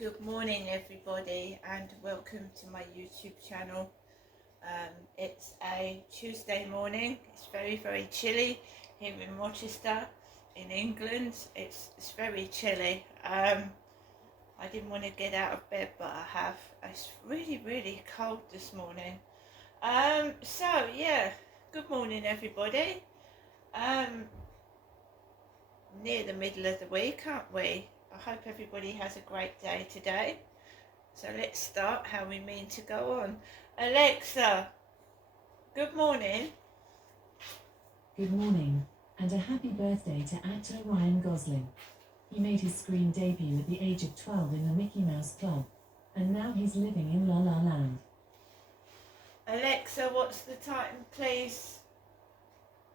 Good morning everybody and welcome to my YouTube channel. It's a Tuesday morning. It's very chilly here in Rochester in England. It's very chilly. I didn't want to get out of bed but I have. It's really cold this morning. So yeah, good morning everybody. Near the middle of the week, aren't we? I hope everybody has a great day today. So let's start how we mean to go on. Alexa, good morning. Good morning, and a happy birthday to actor Ryan Gosling. He made his screen debut at the age of 12 in the Mickey Mouse Club, and now he's living in La La Land. Alexa, what's the time, please?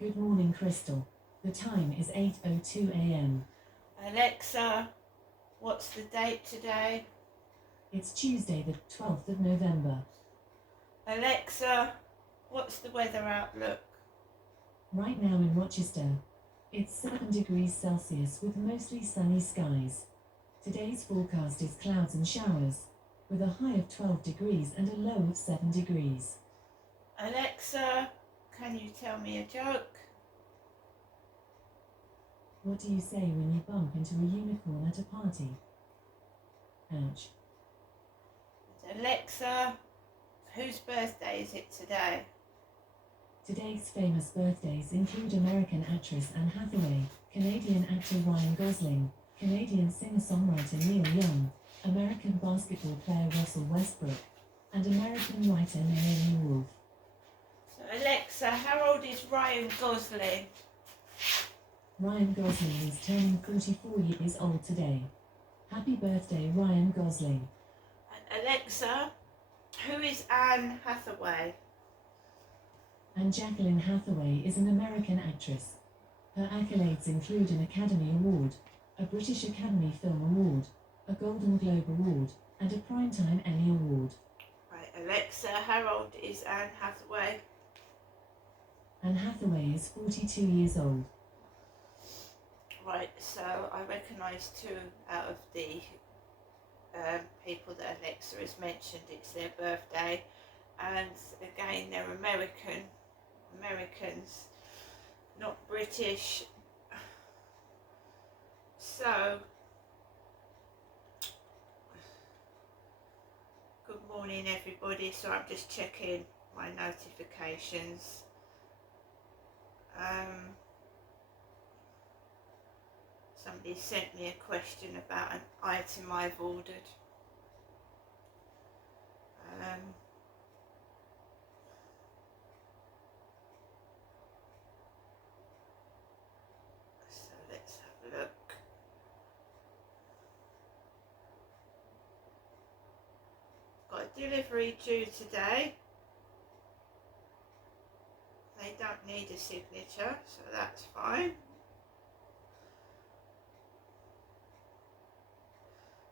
Good morning, Crystal. The time is 8:02 a.m. Alexa, what's the date today? It's Tuesday the 12th of November. Alexa, what's the weather outlook? Right now in Rochester, it's 7 degrees Celsius with mostly sunny skies. Today's forecast is clouds and showers, with a high of 12 degrees and a low of 7 degrees. Alexa, can you tell me a joke? What do you say when you bump into a unicorn at a party? Ouch. Alexa, whose birthday is it today? Today's famous birthdays include American actress Anne Hathaway, Canadian actor Ryan Gosling, Canadian singer-songwriter Neil Young, American basketball player Russell Westbrook, and American writer Naomi Wolf. So Alexa, how old is Ryan Gosling? Ryan Gosling is turning 44 years old today. Happy birthday, Ryan Gosling. And Alexa, who is Anne Hathaway? And Jacqueline Hathaway is an American actress. Her accolades include an Academy Award, a British Academy Film Award, a Golden Globe Award, and a Primetime Emmy Award. Right, Alexa, how old is Anne Hathaway? Anne Hathaway is 42 years old. Right, so I recognise two out of the people that Alexa has mentioned. It's their birthday, and again they're Americans, not British. So good morning everybody. So I'm just checking my notifications. Somebody sent me a question about an item I've ordered. So let's have a look. Got a delivery due today. They don't need a signature, so that's fine.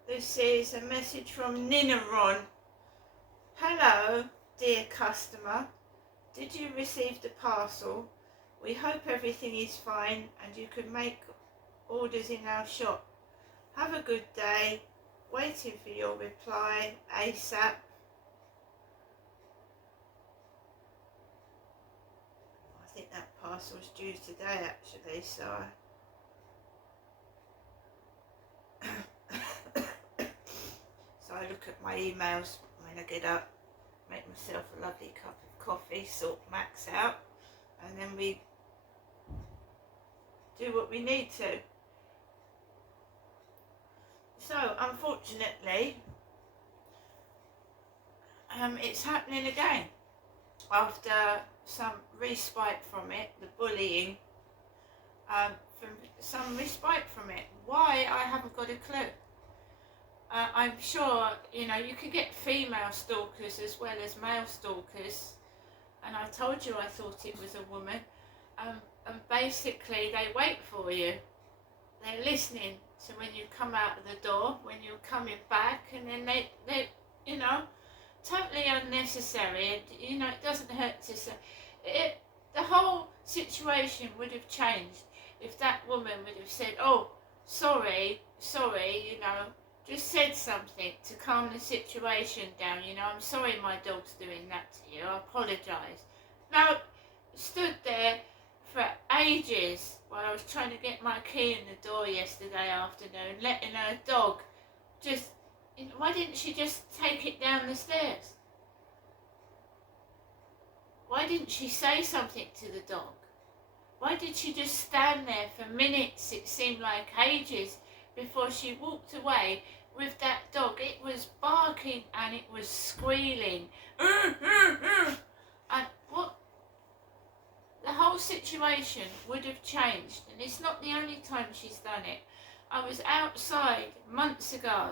This is a message from Ninaron. Hello, dear customer. Did you receive the parcel? We hope everything is fine and you can make orders in our shop. Have a good day. Waiting for your reply ASAP. I think that parcel's due today actually, so so I look at my emails when I get up, make myself a lovely cup of coffee, sort Max out, and then we do what we need to. So unfortunately, it's happening again. After some respite from it, the bullying, from some respite from it. Why, I haven't got a clue. I'm sure, you know, you could get female stalkers as well as male stalkers, and I told you I thought it was a woman, and basically they wait for you. They're listening to when you come out of the door, when you're coming back, and then they you know, totally unnecessary. And you know, it doesn't hurt to say it. The whole situation would have changed if that woman would have said, oh, sorry, you know, just said something to calm the situation down. You know, I'm sorry my dog's doing that to you. I apologise. No, stood there for ages while I was trying to get my key in the door yesterday afternoon, letting her dog just, why didn't she just take it down the stairs? Why didn't she say something to the dog? Why did she just stand there for minutes, it seemed like ages, before she walked away with that dog? It was barking and it was squealing. And what? The whole situation would have changed, and it's not the only time she's done it. I was outside months ago,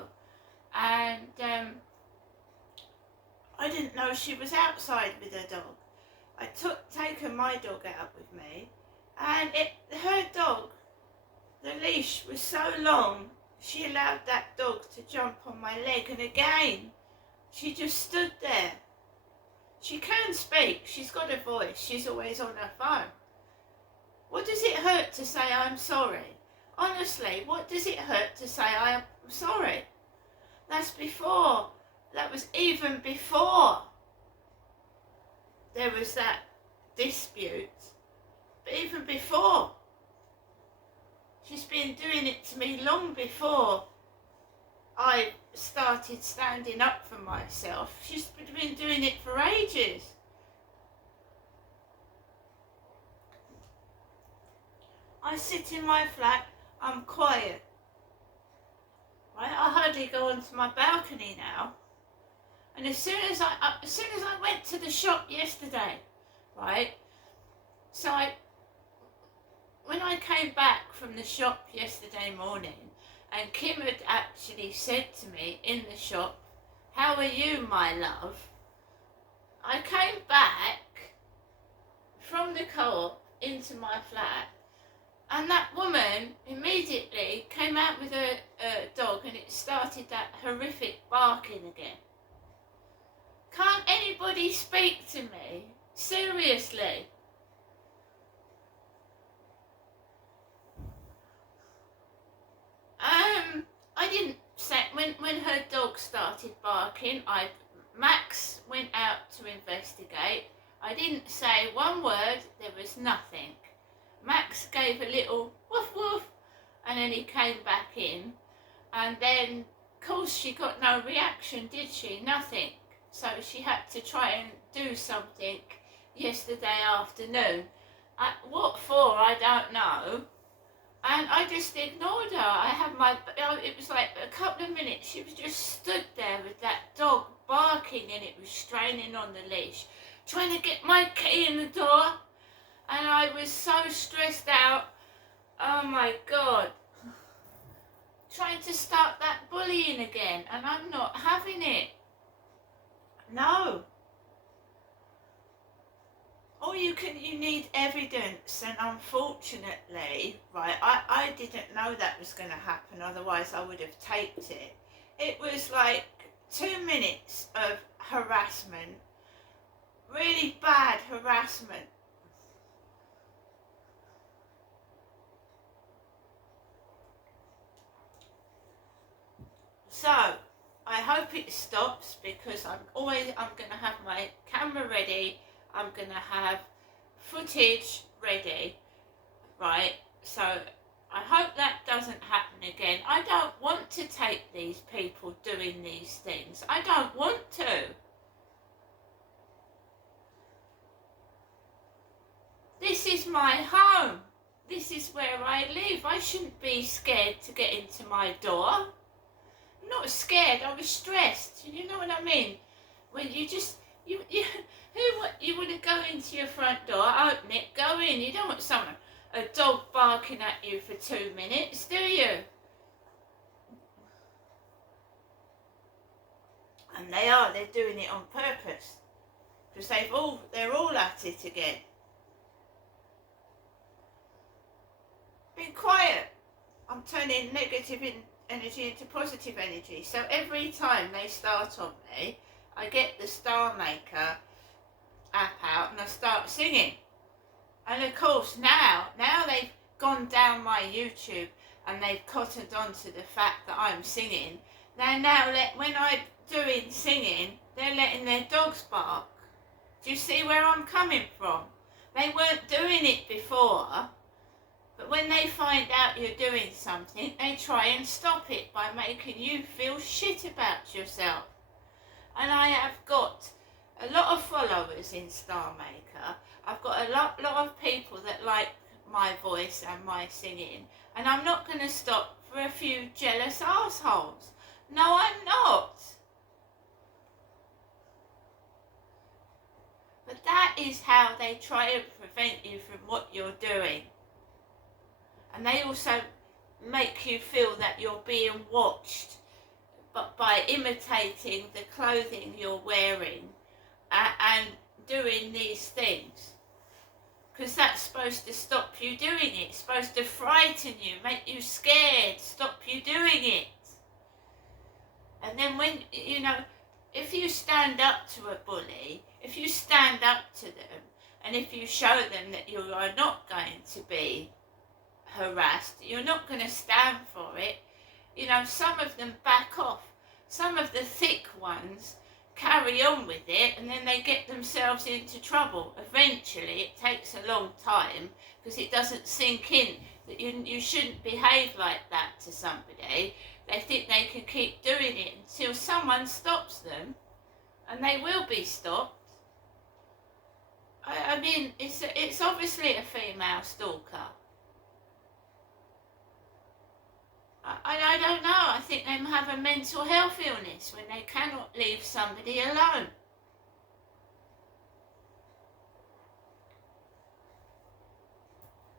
and I didn't know she was outside with her dog. I taken my dog out with me, and her dog, the leash was so long, she allowed that dog to jump on my leg, and again, she just stood there. She can speak, she's got a voice, she's always on her phone. What does it hurt to say I'm sorry? Honestly, what does it hurt to say I'm sorry? That was even before there was that dispute. But even before, she's been doing it to me long before I started standing up for myself. She's been doing it for ages. I sit in my flat, I'm quiet. Right? I hardly go onto my balcony now. And as soon as I went to the shop yesterday, right? So when I came back from the shop yesterday morning, and Kim had actually said to me in the shop, "How are you, my love?" I came back from the co-op into my flat, and that woman immediately came out with her dog, and it started that horrific barking again. Can't anybody speak to me? Seriously. I didn't say, when her dog started barking, Max went out to investigate. I didn't say one word, there was nothing. Max gave a little woof woof, and then he came back in, and then of course she got no reaction, did she? Nothing. So she had to try and do something yesterday afternoon. What for, I don't know. And I just ignored her. It was like a couple of minutes, she was just stood there with that dog barking, and it was straining on the leash, trying to get my key in the door. And I was so stressed out. Oh my God. Trying to start that bullying again, and I'm not having it. No. You need evidence, and unfortunately, right, I didn't know that was going to happen, otherwise I would have taped it. It was like 2 minutes of harassment, really bad harassment. So, I hope it stops, because I'm going to have my camera ready, I'm going to have footage ready, right? So I hope that doesn't happen again. I don't want to tape these people doing these things. I don't want to. This is my home. This is where I live. I shouldn't be scared to get into my door. I'm not scared, I was stressed. You know what I mean? When you just, you want to go into your front door, open it, go in. You don't want a dog barking at you for 2 minutes, do you? And they're doing it on purpose, because they're all at it again. Be quiet. I'm turning negative energy into positive energy. So every time they start on me, I get the Star Maker app out and I start singing. And of course now they've gone down my YouTube and they've cottoned on to the fact that I'm singing. they're now when I'm doing singing, they're letting their dogs bark. Do you see where I'm coming from? They weren't doing it before, but when they find out you're doing something, they try and stop it by making you feel shit about yourself. And I have got a lot of followers in Star Maker. I've got a lot of people that like my voice and my singing, and I'm not going to stop for a few jealous assholes. No, I'm not. But that is how they try and prevent you from what you're doing. And they also make you feel that you're being watched, but by imitating the clothing you're wearing and doing these things. Because that's supposed to stop you doing it. It's supposed to frighten you, make you scared, stop you doing it. And then when, if you stand up to a bully, if you stand up to them, and if you show them that you are not going to be harassed, you're not going to stand for it, some of them back off. Some of the thick ones carry on with it, and then they get themselves into trouble. Eventually, it takes a long time, because it doesn't sink in that you shouldn't behave like that to somebody. They think they can keep doing it until someone stops them, and they will be stopped. I mean, it's obviously a female stalker. I don't know. I think they have a mental health illness when they cannot leave somebody alone.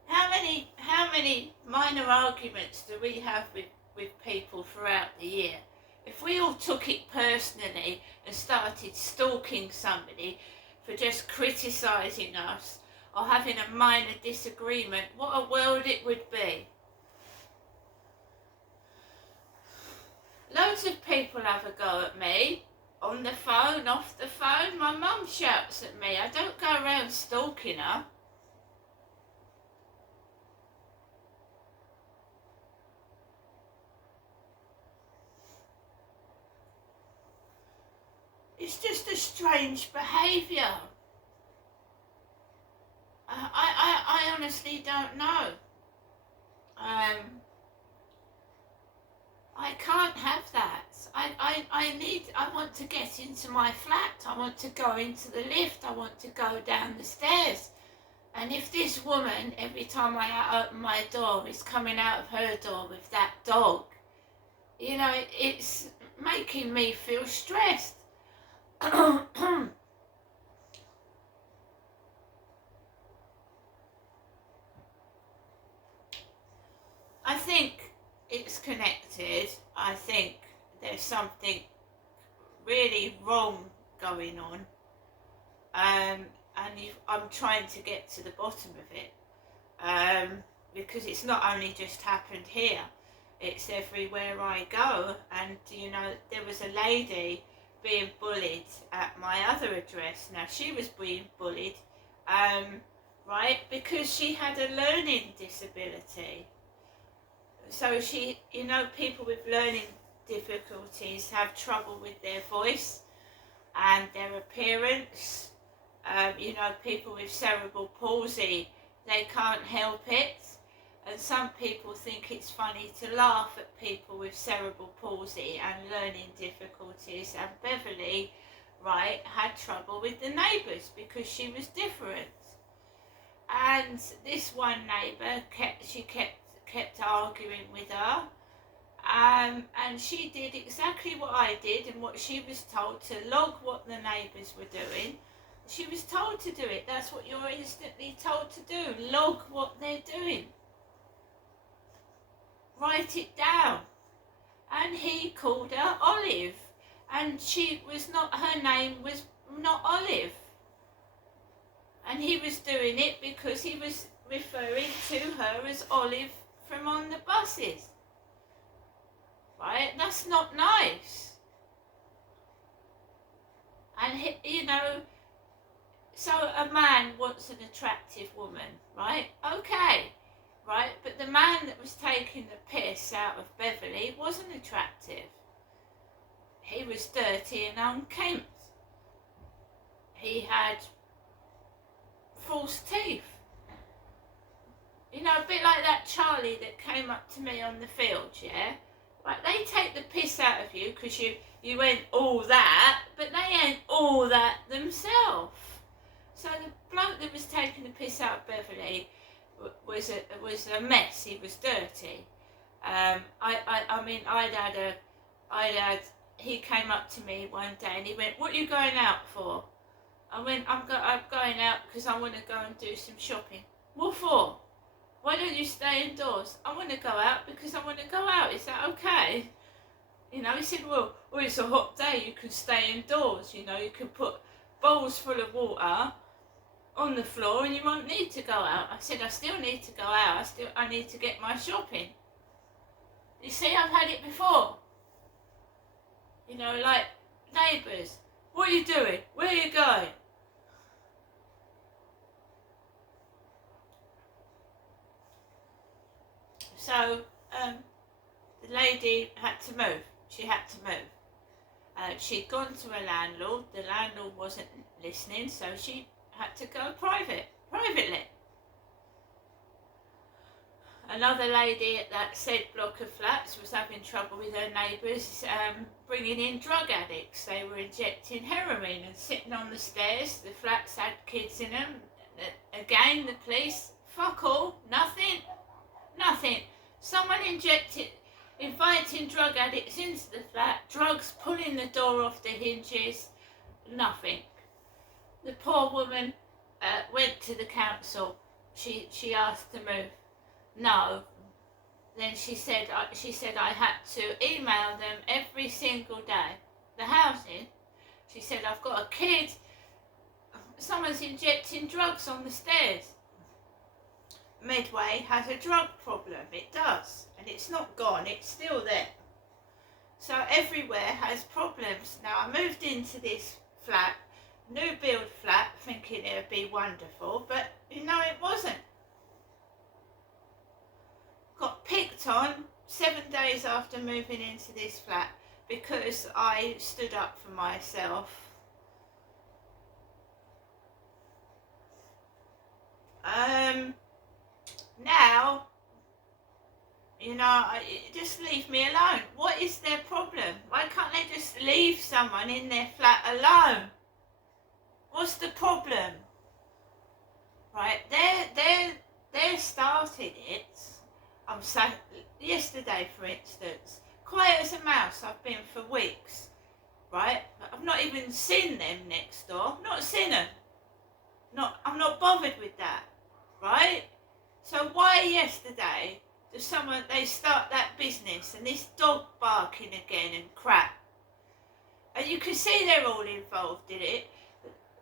How many minor arguments do we have with people throughout the year? If we all took it personally and started stalking somebody for just criticising us or having a minor disagreement, what a world it would be. Loads of people have a go at me, on the phone, off the phone. My mum shouts at me. I don't go around stalking her. It's just a strange behaviour. I honestly don't know. I can't have that. I want to get into my flat. I want to go into the lift. I want to go down the stairs. And if this woman, every time I open my door, is coming out of her door with that dog, it's making me feel stressed. I think it's connected. I think there's something really wrong going on, and I'm trying to get to the bottom of it, because it's not only just happened here, it's everywhere I go. And there was a lady being bullied at my other address. Now, she was being bullied, right, because she had a learning disability. So people with learning difficulties have trouble with their voice and their appearance. People with cerebral palsy, they can't help it. And some people think it's funny to laugh at people with cerebral palsy and learning difficulties. And Beverly, right, had trouble with the neighbours because she was different. And this one neighbour kept arguing with her, and she did exactly what I did and what she was told, to log what the neighbours were doing. She was told to do it. That's what you're instantly told to do. Log what they're doing. Write it down. And he called her Olive, and her name was not Olive. And he was doing it because he was referring to her as Olive from on the buses. Right? That's not nice. And so a man wants an attractive woman, right? Okay, right? But the man that was taking the piss out of Beverly wasn't attractive. he was dirty and unkempt. He had false teeth. You know, a bit like that Charlie that came up to me on the field, yeah? Like, they take the piss out of you because you went all that, but they ain't all that themselves. So the bloke that was taking the piss out of Beverly was a mess. He was dirty. He came up to me one day and he went, "What are you going out for?" I went, I'm going out because I want to go and do some shopping. What for? Why don't you stay indoors? I want to go out because I want to go out. Is that okay? You know, he said, well, it's a hot day. You can stay indoors. You know, you can put bowls full of water on the floor and you won't need to go out. I said, I still need to go out. I need to get my shopping. You see, I've had it before. You know, like neighbours. What are you doing? Where are you going? So, the lady had to move. She had to move. She'd gone to a landlord. The landlord wasn't listening, so she had to go privately. Another lady at that said block of flats was having trouble with her neighbours bringing in drug addicts. They were injecting heroin and sitting on the stairs. The flats had kids in them. Again, the police, fuck all, nothing. Someone inviting drug addicts into the flat, drugs pulling the door off the hinges, nothing. The poor woman went to the council. She asked to move. No. Then she said I had to email them every single day. The housing. She said, I've got a kid. Someone's injecting drugs on the stairs. Medway has a drug problem. It does. And it's not gone. It's still there. So everywhere has problems. Now, I moved into this flat, new build flat, thinking it would be wonderful, but you know, it wasn't. Got picked on 7 days after moving into this flat because I stood up for myself. Now, you know, just leave me alone. What is their problem? Why can't they just leave someone in their flat alone? What's the problem? Right, they started it. Yesterday, for instance, quiet as a mouse. I've been for weeks, right? I've not even seen them next door. Not seen them. I'm not bothered with that, right? So why yesterday does they start that business and this dog barking again and crap? And you can see they're all involved in it.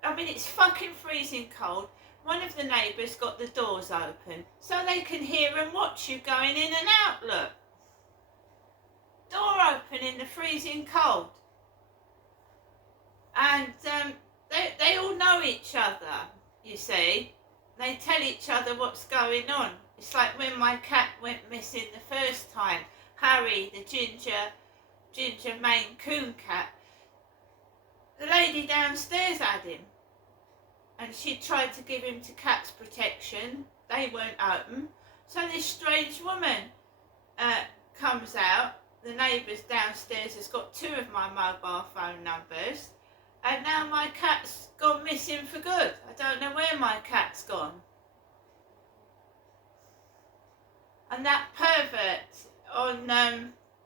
I mean, it's fucking freezing cold. One of the neighbours got the doors open so they can hear and watch you going in and out, look. Door open in the freezing cold. And they all know each other, you see. They tell each other what's going on. It's like when my cat went missing the first time. Harry, the ginger Maine Coon cat. The lady downstairs had him. And she tried to give him to Cats Protection. They weren't open. So this strange woman comes out. The neighbours downstairs has got 2 of my mobile phone numbers. And now my cat's gone missing for good. I don't know where my cat's gone. And that pervert on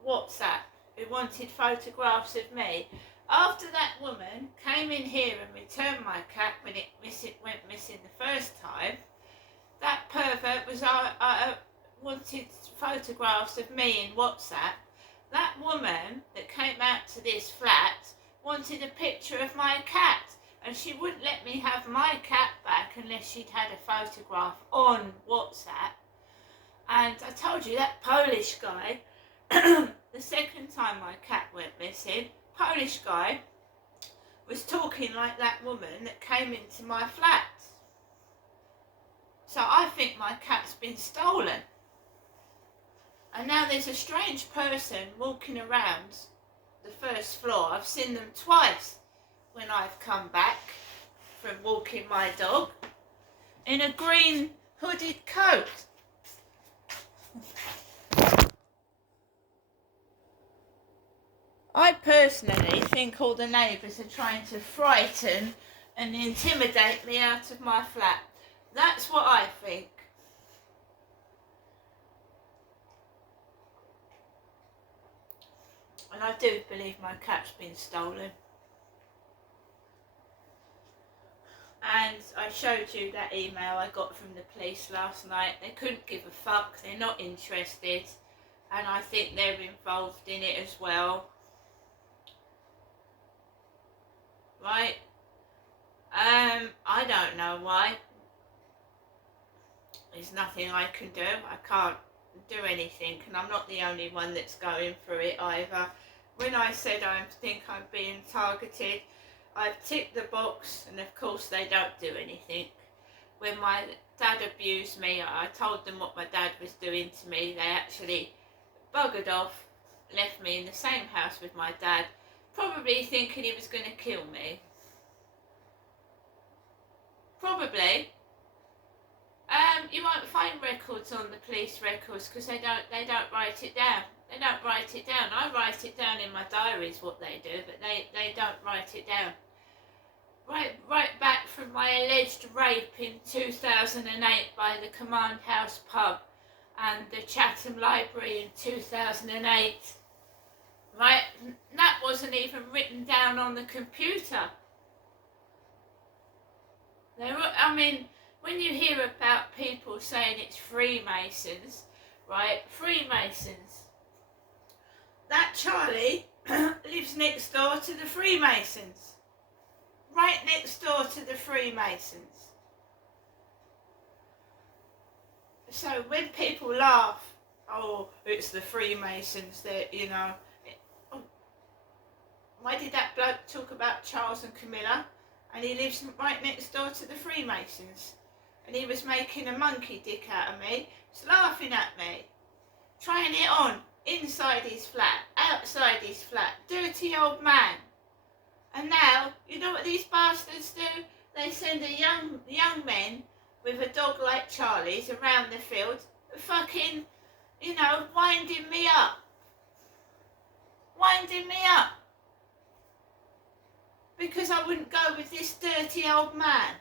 WhatsApp who wanted photographs of me, after that woman came in here and returned my cat when it went missing the first time, that pervert wanted photographs of me in WhatsApp. That woman that came out to this flat wanted a picture of my cat, and she wouldn't let me have my cat back unless she'd had a photograph on WhatsApp. And I told you that Polish guy, the second time my cat went missing, Polish guy was talking like that woman that came into my flat. So I think my cat's been stolen. And now there's a strange person walking around the first floor. I've seen them twice when I've come back from walking my dog in a green hooded coat. I personally think all the neighbours are trying to frighten and intimidate me out of my flat. That's what I think. And I do believe my cat's been stolen. And I showed you that email I got from the police last night. They couldn't give a fuck, they're not interested, and I think they're involved in it as well. Right? I don't know why. There's nothing I can do. I can't do anything, and I'm not the only one that's going through it either. When I said I think I'm being targeted, I've ticked the box, and of course they don't do anything. When my dad abused me, I told them what my dad was doing to me. They actually buggered off, left me in the same house with my dad, probably thinking he was going to kill me. Probably. You won't find records on the police records because they don't write it down. They don't write it down. I write it down in my diaries what they do, but they don't write it down. Right back from my alleged rape in 2008 by the Command House pub and the Chatham Library in 2008. Right, that wasn't even written down on the computer. I mean, when you hear about people saying it's Freemasons, right, Freemasons, that Charlie lives next door to the Freemasons. Right next door to the Freemasons. So when people laugh, oh, it's the Freemasons, that, you know, why did that bloke talk about Charles and Camilla? And he lives right next door to the Freemasons. And he was making a monkey dick out of me. He's laughing at me. Trying it on. Inside his flat. Outside his flat. Dirty old man. And now, you know what these bastards do? They send a young men with a dog like Charlie's around the field. Fucking, you know, winding me up. Winding me up. Because I wouldn't go with this dirty old man.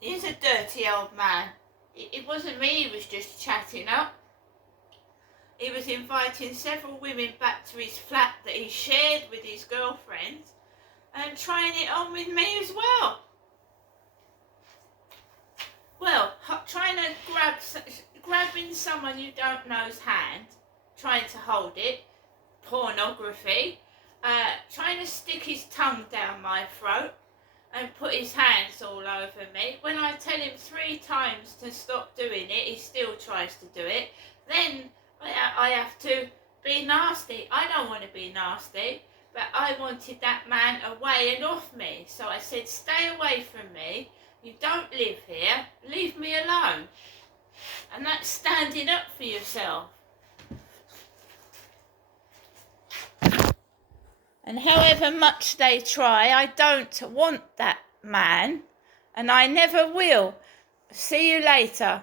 He's a dirty old man. It wasn't me he was just chatting up. He was inviting several women back to his flat that he shared with his girlfriend and trying it on with me as well. Well, trying to grabbing someone you don't know's hand, trying to hold it, pornography, trying to stick his tongue down my throat and put his hands all over me. When I tell him 3 times to stop doing it, he still tries to do it. Then I have to be nasty. I don't want to be nasty, but I wanted that man away and off me. So I said, stay away from me. You don't live here. Leave me alone. And that's standing up for yourself. And however much they try, I don't want that man, and I never will. See you later.